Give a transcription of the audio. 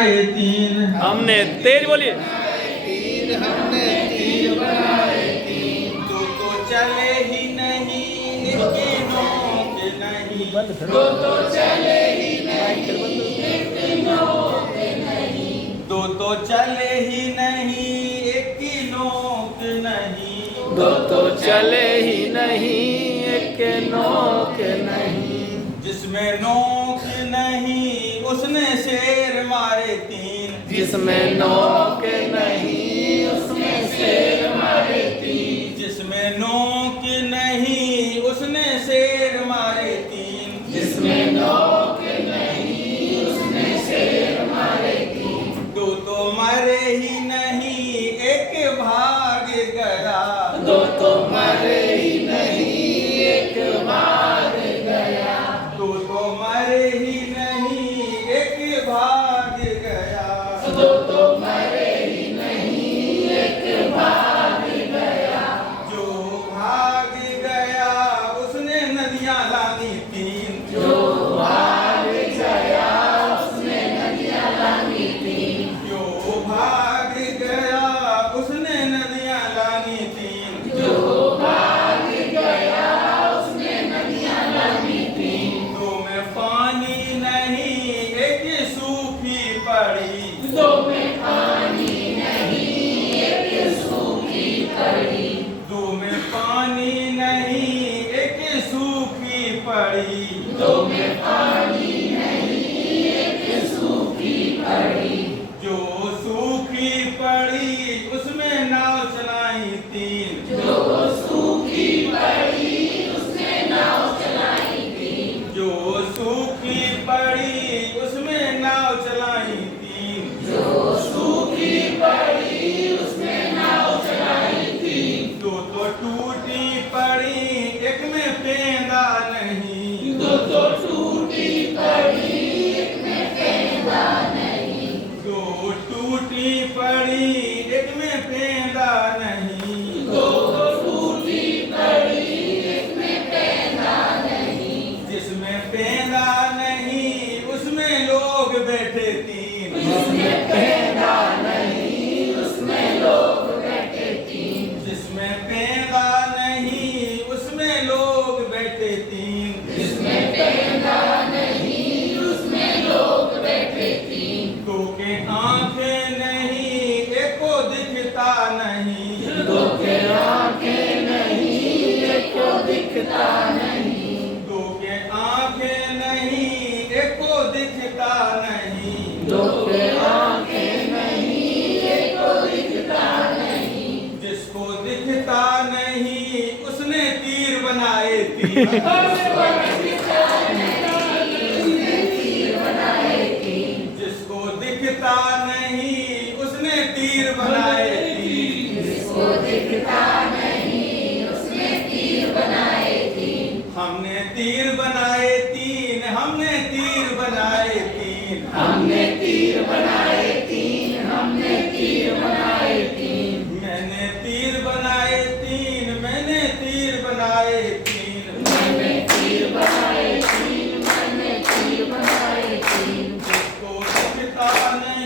तीन हमने तेज बोलिए तीर हमने तीर बनाए तीन। तो चले ही नहीं इसकी नोक नहीं तो चले ही नहीं एक नोक नहीं। तो चले ही नहीं एक की नोक नहीं तो चले ही नहीं एक नोक नहीं। जिसमें नोक नहीं उसने शेर मारे तीन जिसमें नोक नहीं उसमें शेर मारे तीन। जिसमें नोक नहीं उसने शेर मारे तीन जिसमें नोक नहीं उसने शेर मारे तीन। दो तो मरे ही नहीं एक भाग गया तो मरे ही नहीं एक भाग गया। दो तो मरे ही नहीं एक भाग गया तो मरे ही नहीं एक भाग गया। जो भाग गया उसने नदियां लानी तीन जो भाग गया उसने नदियां लानी तीन। जो भाग गया उसने नदियां लानी तीन जो भाग गया उसने नदियां लानी तीन। दो में पानी नहीं एक सूखी पड़ी दो में पानी नहीं एक सूखी पड़ी। दो में पानी नहीं एक सूखी पड़ी दो में पानी नहीं एक सूखी पड़ी। जो सूखी पड़ी उसमें नाव चलाई तीन जो सूखी पड़ी उसने नाव चलाई तीन। जो सूखी पड़ी उसमें नाव चलाई तीन जो सूखी पड़ी उसने नाव चलाई तीन। दो तो टूटी पड़ी एक में पेंदा नहीं दो तो टूटी पड़ी एक में पेंदा नहीं। दो टूटी पड़ी एक में पेंदा नहीं दो टूटी पड़ी एक में पेंदा नहीं। जिसमें पेंदा नहीं उसमें लोग बैठे तीन जिसमें पेंदा नहीं उसमें लोग बैठे तीन। जिसमें पेंदा नहीं उसमें लोग बैठे तीन जिसमें पेंदा नहीं उसमें लोग बैठे तीन। दो के आंखें नहीं एक को दिखता नहीं दो के आंखें नहीं एक को दिखता नहीं। दो के आंखें नहीं एक को दिखता नहीं दो के आंखें नहीं एक को दिखता नहीं। जिसको दिखता नहीं उसने तीर बनाए तीन तीर बनाए तीन। जिसको दिखता नहीं उसने तीर बनाए तीन जिसको दिखता नहीं उसने तीर बनाए तीन। हमने तीर बनाए तीन हमने तीर बनाए तीन हमने तीर बनाए तीन हमने तीर बनाए तीन। मैंने तीर बनाए तीन मैंने तीर बनाए तीन मैंने तीर बनाए तीन मैंने तीर बनाए तीन। जिसको दिखता नहीं